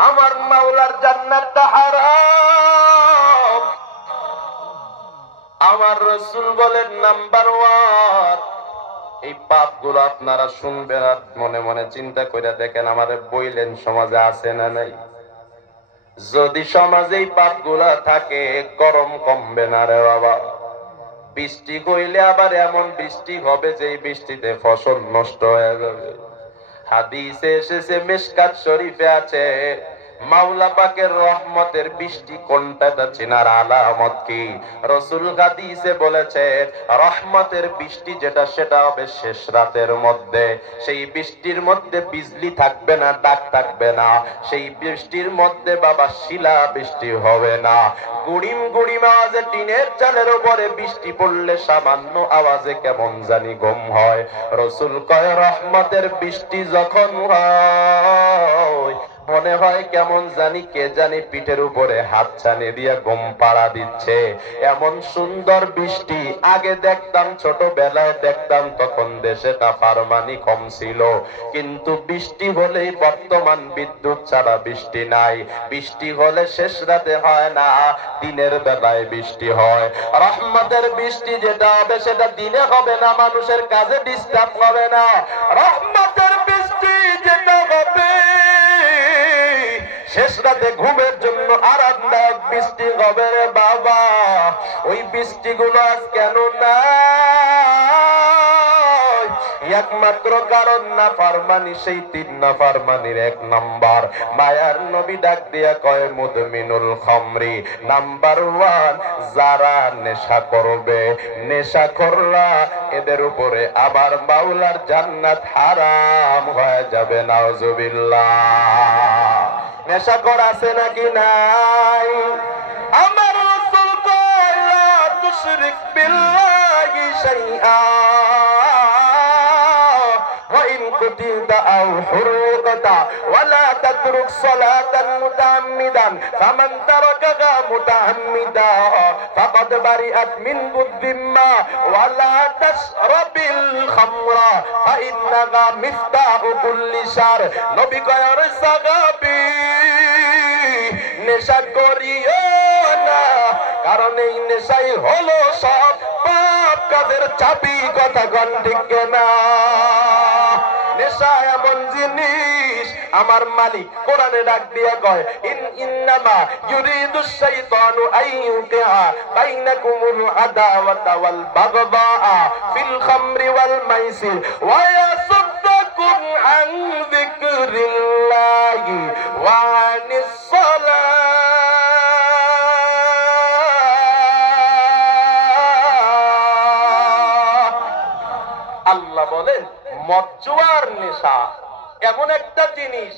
আমার মাওলার জান্নাতটা হারাম। আমার রাসূল বলেন নাম্বার 1, এই পাপগুলো আপনারা শুনবেন আর মনে মনে চিন্তা করে দেখেন আমারে বইলেন সমাজে আছে না নাই। যদি সমাজে এই পাপগুলা থাকে গরম কমবে না রে বাবা। বৃষ্টি কইলে আবার এমন বৃষ্টি হবে যে বৃষ্টিতে ফসল নষ্ট হয়ে যাবে। হাদিসে এসেছে, মিশকাত শরীফে আছে, মাওলা পাকের রহমতের বৃষ্টি কোনটা তা চেনার আলামত কি? রাসূল হাদিসে বলেছে রহমতের বৃষ্টি যেটা সেটা হবে শেষ রাতের মধ্যে। সেই বৃষ্টির মধ্যে বিজলি থাকবে না, ডাক থাকবে না। সেই বৃষ্টির মধ্যে বাবা শিলা বৃষ্টি হবে না। গুড়িম গুড়িম আওয়াজে টিনের চালের উপরে বৃষ্টি পড়লে সামান্য আওয়াজে কেমন জানি গম হয়। রাসূল কয় রহমতের বৃষ্টি যখন হয় মনে হয় কেমন জানি কে জানি পিঠের উপরে হাত ছানি দিয়ে ঘুম পাড়া দিচ্ছে। এমন সুন্দর বৃষ্টি আগে দেখতাম, ছোটবেলায় দেখতাম, তখন দেশে নাফরমানি কম ছিল। কিন্তু বৃষ্টি হলেই বর্তমান বিদ্যুৎ ছাড়া বৃষ্টি নাই। বৃষ্টি হলে শেষ রাতে হয় না, দিনের বেলায় বৃষ্টি হয়। রহমতের বৃষ্টি যেটা হবে সেটা দিনে হবে না, মানুষের কাজে ডিস্টার্ব হবে না। রহমতের বৃষ্টি যেটা হবে শেষ রাতে ঘুমের জন্য আরামদায়ক বৃষ্টি হবে রে বাবা। ওই বৃষ্টিগুলো আজ কেন না? একমাত্র কারণ নাফরমানি। সেই 3 নাফরমানির 1 নাম্বার। মায়ার নবী ডাক দিয়া কয় মুদমিনুল খামরি, নাম্বার 1 যারা নেশা করবে, নেশাখোররা, এদের উপরে আবার মাওলার জান্নাত হারাম হয়ে যাবে। নাউজুবিল্লাহ। নেশাখোর আছে নাকি নাই? আমার রাসূল কয় লা তুশরিক বিল্লাহি শাইআ ওয়া ইন কুতিলতা আও হুরুকতা ওয়া লা তাতরুক সালাতান মুতাআম্মিদান ফামান তারাকাহা মুতাআম্মিদান ফাকাদ বারিআত মিনহু যিম্মা ওয়া লা তাশরাবিল খামরা ফাইন্নাহা মিফতাহু কুল্লি শার। নবী কয় রে সাহাবী নেশা করিও না, কারণ এই নেশাই হলো সব পাপ কাজের চাবি। কথা কোন ঠিক না? নেশা এমন জিনিস আমার মালিক কোরআনে ডাক দিয়া কয় ইন্নামা ইউরিদুশ শাইতানু আইয়ুকিআ বাইনাকুমুল আদাওয়াতা ওয়াল বাগদা ফিল খামরি ওয়াল মাইসির ওয়া ইয়াসুদ্দাকুম আন যিকরিল্লাহি ওয়া আনিস সালাহ। আল্লাহ বলেন মদ জুয়ার নেশা এমন একটা জিনিস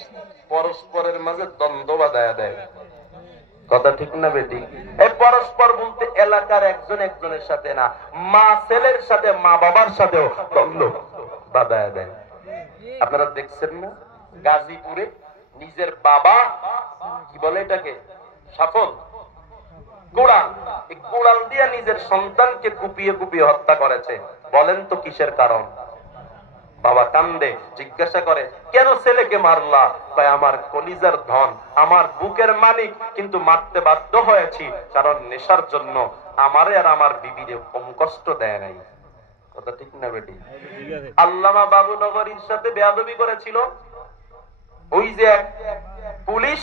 পরস্পরের মাঝে দ্বন্দ্ব বাঁধায়া দেয়। কথা ঠিক না বেটি? এই পরস্পর বলতে এলাকার একজন একজনের সাথে না, মা ছেলের সাথে, মা বাবার সাথেও দ্বন্দ্ব বাঁধায়া দেয়। আপনারা দেখছেন না গাজীপুরে নিজের বাবা কি বলে এটাকে সফল কোড়াল, এই কোড়াল দিয়ে নিজের সন্তানকে কুপিয়ে কুপিয়ে হত্যা করেছে। বলেন তো কিসের কারণ? বাবা কান্দে, জিজ্ঞাসা করে কেন ছেলেকে মারলা? তাই আমার কলিজার ধন, আমার বুকের মালিক, কিন্তু মারতে বাধ্য হয়েছি কারণ নেশার জন্য আমারে আর আমার বিবিরে কম কষ্ট দেয় নাই। কথা ঠিক না বেটি? আল্লামা বাবু নগরীর সাথে বেয়াদবি করেছিল ওই যে পুলিশ,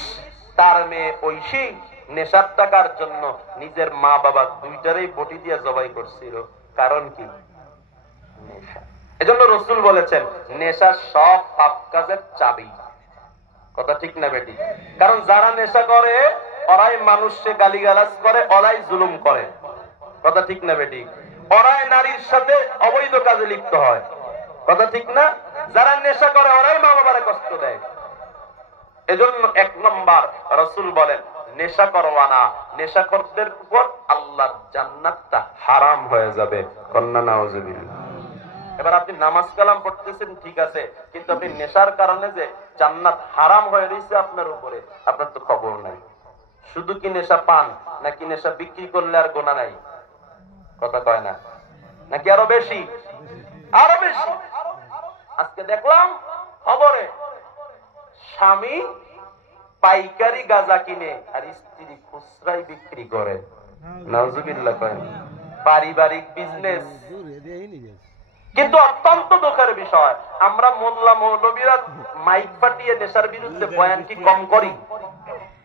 তার মেয়ে ঐশী নেশার টাকার জন্য নিজের মা বাবা দুইটারেই বটি দিয়ে জবাই করছিল। কারণ কি? নেশা। এজন্য রাসূল বলেছেন নেশা সব পাপ কাজের চাবি। কথা ঠিক না বেটি? কারণ যারা নেশা করে ওরাই মানুষকে গালিগালাজ করে, ওরাই জুলুম করে। কথা ঠিক না বেটি? ওরাই নারীর সাথে অবৈধ কাজে লিপ্ত হয়। কথা ঠিক না? যারা নেশা করে ওরাই মা বাবারে কষ্ট দেয়। এজন্য 1 নম্বর রাসূল বলেন নেশা করবা না, নেশাখোরদের উপর আল্লাহর জান্নাতটা হারাম হয়ে যাবে। কন্না নাউজুবিল্লাহ। এবার আপনি নামাজ কালাম পড়তেছেন ঠিক আছে, কিন্তু আপনি নেশার কারণে যে জান্নাত হারাম হয়ে রয়েছে আপনার উপরে, আপনার তো খবর নাই। শুধু কি নেশা পান, নাকি নেশা বিক্রি করলে আর গোনা নাই? কথা কয় না, নাকি আরো বেশি? আরো বেশি। আজকে দেখলাম খবরে স্বামী পাইকারি গাঁজা কিনে আর স্ত্রী খুচরাই বিক্রি করে। নাউজুবিল্লাহ করেন। পারিবারিক বিজনেস। কিন্তু অত্যন্ত দুঃখের বিষয়, আমরা মোল্লা মৌলবীরা মাইক ফাটিয়ে নেশার বিরুদ্ধে বয়ান কি কম করি?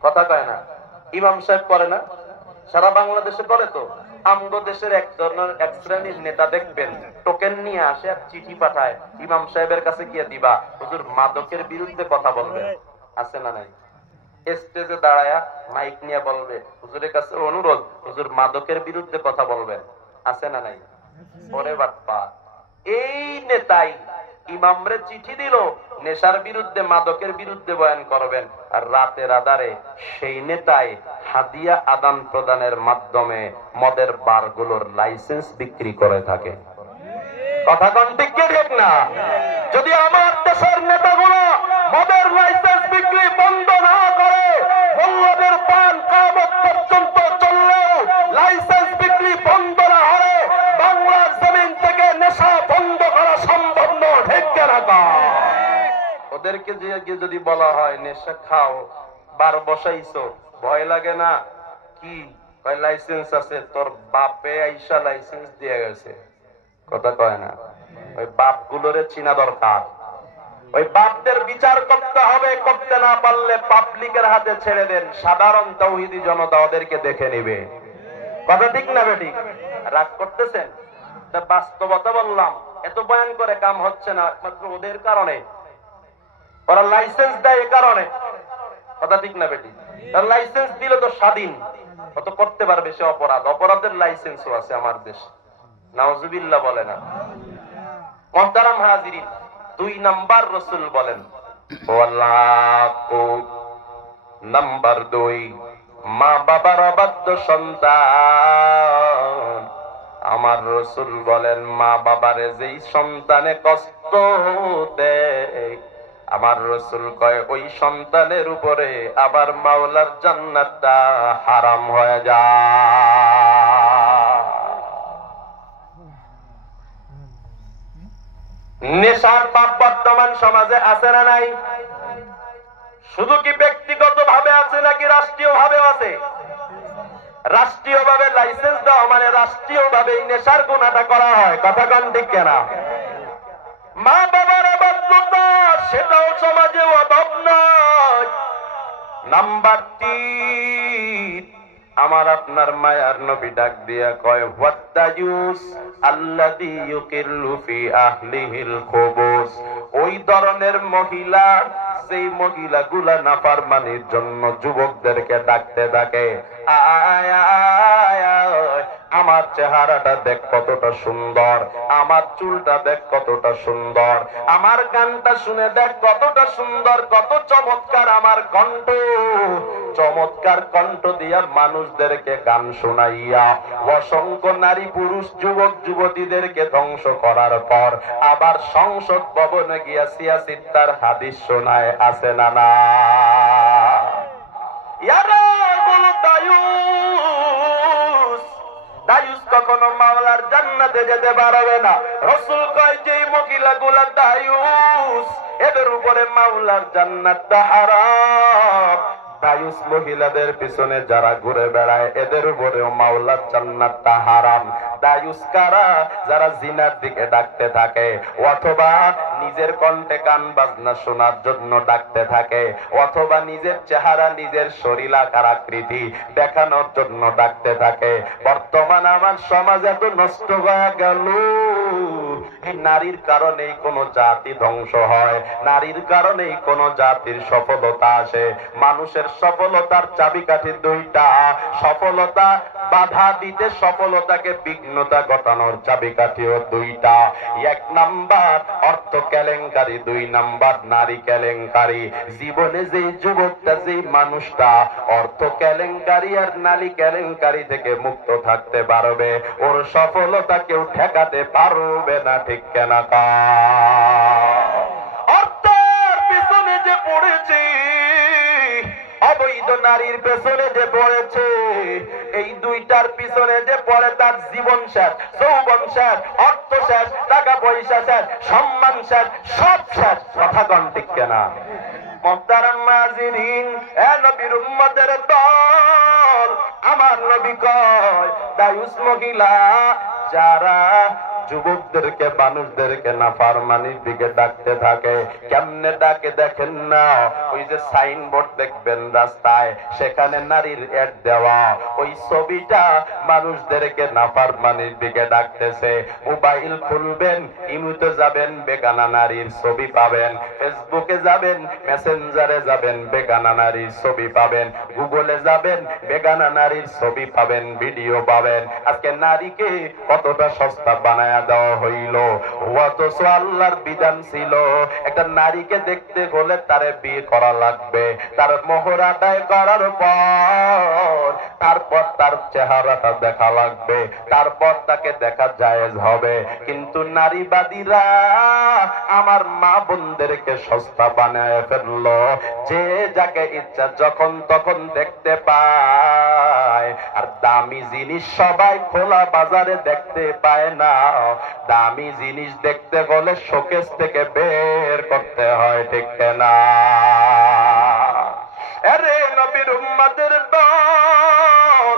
কথা কয় না। ইমাম সাহেব করে না? সারা বাংলাদেশে করে তো। আমগো দেশের এক শ্রেণীর নেতা দেখবেন টোকেন নিয়ে আসে আর চিঠি পাঠায়, ইমাম সাহেবের কাছে গিয়ে দিবা, হুজুর মাদকের বিরুদ্ধে কথা বলবে। আছে না নাই? স্টেজে দাঁড়ায়া মাইক নিয়ে বলবে, হুজুরের কাছে অনুরোধ, হুজুর মাদকের বিরুদ্ধে কথা বলবেন। আছে না নাই? ওরে বাপ্পা, এই নেতাই ইমামরে চিঠি দিল নেশার বিরুদ্ধে, মাদকের বিরুদ্ধে বয়ান করবেন, আর রাতের আধারে সেই নেতাই হাদিয়া আদান প্রদানের মাধ্যমে মদের বারগুলোর লাইসেন্স বিক্রি করে থাকে। কথা কোন ঠিক না? যদি আমার দেশের নেতাগুলো মদের লাইসেন্স বিক্রি বন্ধ না করে, মোল্লাদের পান কিয়ামত পর্যন্ত চললেও লাইসেন্স বিক্রি বন্ধ না হয়, বাংলার জমিন থেকে নেশা বন্ধ করা সম্ভব নয়। ঠিক না? ওদেরকে যদি বলা হয় নেশা খাও, বার বসাইছো, ভয় লাগে না? কি লাইসেন্স আছে? তোর বাপে আইসা লাইসেন্স দিয়ে গেছে। কথা কয় না? ওই বাপগুলোরে চিনা দরকার। ওই বাপদের বিচার করতে হবে। করতে না পারলে পাবলিকের হাতে ছেড়ে দেন, সাধারণ তাওহীদি জনতা ওদেরকে দেখে নিবে। কথা ঠিক না বেটি? রাগ করতেছেন? বাস্তবতা বললাম। এত বয়ান করে কাম হচ্ছে না একমাত্র ওদের কারণে। ওরা লাইসেন্স দেয় এ কারণে। কথা ঠিক না বেটি? লাইসেন্স দিলে তো স্বাধীন, কত করতে পারবে সে অপরাধ। অপরাধের লাইসেন্সও আছে আমার দেশ। নাউজুবিল্লাহ বলে না? মুহতারাম হাজিরিন, 2 নাম্বার রাসূল বলেন, নাম্বার 2, মা বাবার অবাধ্য সন্তান। আমার রাসূল বলেন, মা বাবারে যেই সন্তানে কষ্ট দেয়, আমার রাসূল কয় ওই সন্তানের উপরে আবার মাওলার জান্নাতটা হারাম হয়ে যায়। নেশার পাপ বর্তমান সমাজে আছে না নাই? শুধু কি ব্যক্তিগত ভাবে আছে নাকি রাষ্ট্রীয় ভাবে আছে? রাষ্ট্রীয় ভাবে লাইসেন্স দেওয়া মানে রাষ্ট্রীয় ভাবে নেশার গুনাহটা করা হয়। কথা কোন ঠিক না? মা বাবার অবাধ্যতা, সেটাও সমাজে অভাব নয়। নাম্বার 3, আমার আপনার মায়ার নবী ডাক দিয়া কয়, ওয়াত্তায়ুস আল্লাযী ইউকিল্লু ফি আহলিহিল খুবুস। ওই ধরনের মহিলা, সেই মহিলাগুলা নাফরমানির জন্য যুবকদেরকে ডাকতে থাকে, আয় আয় আয়, আমার চেহারাটা দেখ কতটা সুন্দর, আমার চুলটা দেখ কতটা সুন্দর, আমার গানটা শুনে দেখ কতটা সুন্দর, কত চমৎকার আমার কণ্ঠ। চমৎকার কণ্ঠ দিয়া মানুষদেরকে গান শোনাইয়া অসংখ্য নারী পুরুষ যুবক যুবতীদেরকে ধ্বংস করার পর আবার সংসদ ভবনে গিয়া সিয়াসিত্তার হাদিস শোনায়। আছে না না? দায়ুস কখনো মাওলার জান্নাতে যেতে পারবে না। রাসূল কয় যে মহিলাগুলা দায়ুস, এদের উপরে মাওলার জান্নাতটা হারাম। দায়ুস মহিলাদের পিছনে যারা ঘুরে বেড়ায়, এদের উপরেও মাওলার জান্নাতটা হারাম। দায়ুস কারা? যারা জিনার দিকে ডাকতে থাকে, অথবা নিজের কণ্ঠে গান বাজনা শোনার জন্য ডাকতে থাকে, অথবা নিজের চেহারা, নিজের শরীর আকার আকৃতি দেখানোর জন্য ডাকতে থাকে। বর্তমান আমার সমাজ এত নষ্ট হয়ে গেল, এই নারীর কারণেই কোন জাতি ধ্বংস হয়, নারীর কারণেই কোন জাতির সফলতা আসে। মানুষের সফলতার চাবিকাঠি 2টা। সফলতা বাধা দিতে, সফলতাকে বিঘ্নতা ঘটানোর চাবিকাঠিও 2টা। 1 নাম্বার অর্থ কেলেঙ্কারি, 2 নাম্বার নারী কেলেঙ্কারি। জীবনে যেই যুবকটা, যেই মানুষটা অর্থ কেলেঙ্কারি আর নারী কেলেঙ্কারি থেকে মুক্ত থাকতে পারবে, ওর সফলতা কেউ ঠেকাতে পারবে না। ঠিক কেনা? অর্থের পিছনে যে পড়েছে, অবৈধ নারীর পেছনে যে পড়েছে, এই 2টার পিছনে যে পড়ে, তার জীবন শেষ, যৌবন শেষ, অর্থ শেষ, টাকা পয়সা শেষ, সম্মান শেষ, সব শেষ। কথা কোন ঠিক না? মুহতারাম নাজিরিন, এ নবীর উম্মতের দল, আমার নবী কয় দায়ুস মহিলা যারা যুবকদেরকে মানুষদেরকে নাফরমানির দিকে ডাকতে থাকে, কেমনে ডাকে দেখেন না? ওই যে সাইনবোর্ড দেখবেন রাস্তায়, সেখানে নারীর অ্যাড দেওয়া, ওই ছবিটা মানুষদেরকে নাফরমানির দিকে ডাকতেছে। মোবাইল খুলবেন, ইমুতে যাবেন, বেগানা নারীর ছবি পাবেন। ফেসবুকে যাবেন, মেসেঞ্জারে যাবেন, বেগানা নারীর ছবি পাবেন। গুগলে যাবেন, বেগানা নারীর ছবি পাবেন, ভিডিও পাবেন। আজকে নারীকে কতটা সস্তা বানায় দেওয়া হইল। অথচ আল্লাহর বিধান ছিল একটা নারীকে দেখতে হলে তারে বিয়ে করা লাগবে, তার মোহর আদায় করার পর তারপর তার চেহারাটা দেখা লাগবে, তারপর তাকে দেখা জায়েজ হবে। কিন্তু নারীবাদীরা আমার মা বোনদেরকে সস্তা বানায় ফেললো। যে যাকে ইচ্ছা যখন তখন দেখতে পায়। আর দামি জিনিস সবাই খোলা বাজারে দেখতে পায় না, দামি জিনিস দেখতে গেলে শোকেস থেকে বের করতে হয়, ঠিক না? আরে নবীর উম্মতের দল,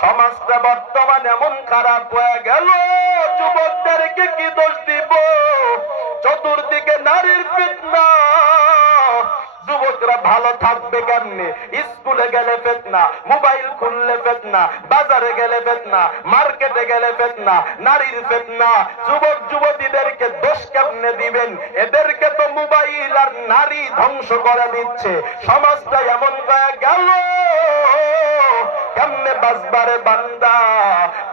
সমাজটা বর্তমান এমন খারাপ হয়ে গেল, যুবকদেরকে কি দোষ দিব? চতুর্দিকে নারীর ফিতনা। যুবকরা ভালো থাকবে কেমনে? স্কুলে গেলে ফিতনা, মোবাইল খুললে ফিতনা, বাজারে গেলে ফিতনা, মার্কেটে গেলে ফিতনা, নারীর ফিতনা। যুবক যুবতীদেরকে দোষ কেমনে দিবেন? এদেরকে তো মোবাইল আর নারী ধ্বংস করে দিচ্ছে। সমাজটা এমন হয়ে গেল, কেমনে বাঁচবারে বান্দা?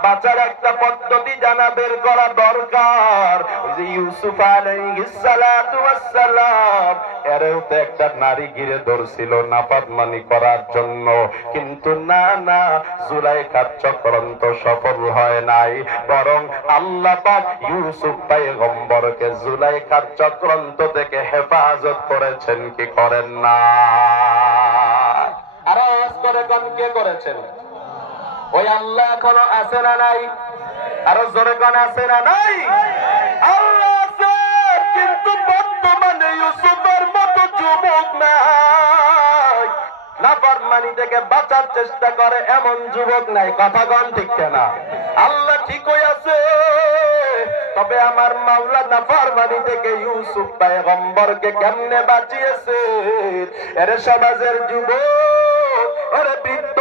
বাঁচার একটা পদ্ধতি জানা বের করা দরকার। ওই যে ইউসুফ আলাইহিস সালাতু ওয়াস সালাম, এরও তো একটা নারী ঘিরে ধরছিল নাফরমানি করার জন্য, কিন্তু না না, জুলাইখার চক্রান্ত সফল হয় নাই, বরং আল্লাহ পাক ইউসুফ পয়গম্বরকে জুলাইখার চক্রান্ত থেকে হেফাজত করেছেন, কি করেন না? আরজ করে গান কে করেছেন? ওই আল্লাহ এখনো আছে না নাই? আরো জোরে গান আছে না নাই? আল্লাহ আছে, কিন্তু বর্তমানে ইউসুফের মতো যুবক নাই। নাফরমানি থেকে বাঁচার চেষ্টা করে এমন যুবক নাই। কথা গান ঠিক না? আল্লাহ ঠিকই আছে, তবে আমার মাওলা নাফরমানি থেকে ইউসুফ পয়গম্বরকে কেমনে বাঁচিয়েছে? এর সমাজের যুবক, আরে বৃদ্ধ,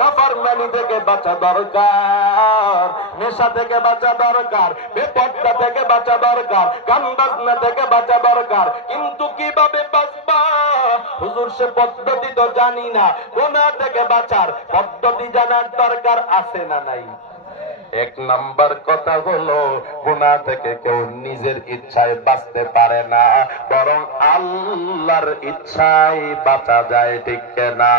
নাফরমানি থেকে বাঁচা দরকার, নেশা থেকে বাঁচা দরকার, বেপরদা থেকে বাঁচা দরকার, গান বাজনা থেকে বাঁচা দরকার। কিন্তু কিভাবে বাঁচবা? হুজুর সে পদ্ধতি তো জানি না। গুনাহ থেকে বাঁচার পদ্ধতি জানার দরকার আছে না নাই? এক নাম্বার কথা হলো, গুনাহ থেকে কেউ নিজের ইচ্ছায় বাঁচতে পারে না, বরং আল্লাহর ইচ্ছায় বাঁচা যায়, ঠিক না?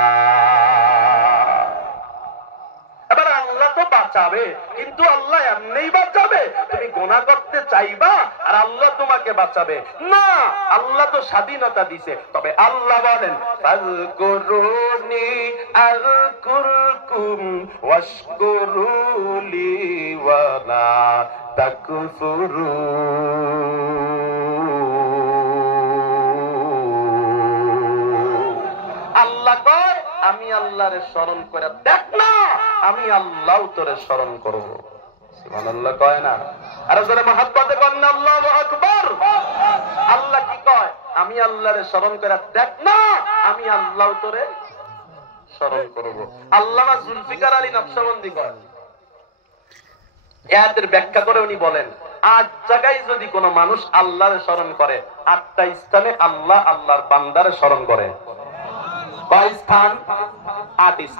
এবার আল্লাহ তো বাঁচাবে, কিন্তু আল্লাহ এমনিই বাঁচাবে? তুমি গুনাহ করতে চাইবা আর আল্লাহ তোমাকে বাঁচাবে না? আল্লাহ তো স্বাধীনতা দিছে। তবে আল্লাহ বলেন, ফাযকুরুনি আযকুরকুম ওয়াশকুরুলি ওয়া লা তাকফুরুন। আল্লাহ কয়, আমি আল্লাহরে স্মরণ করে দেখ না, আমি আল্লাহ তোরে স্মরণ করব। সুবহানাল্লাহ কয় না? আর যারা মহব্বতে করেন আল্লাহু আকবার। আল্লাহ কি কয়? আমি আল্লাহরে স্মরণ করে দেখ না, আমি আল্লাহ তোরে স্মরণ করব। আল্লামা জুলফিকার আলী নকশবন্দি কয়, এর ব্যাখ্যা করে উনি বলেন, 8 জায়গায় যদি কোনো মানুষ আল্লাহরে স্মরণ করে, 8টা স্থানে আল্লাহ আল্লাহর বান্দারে স্মরণ করে। কয় স্থান? 8 স্থান।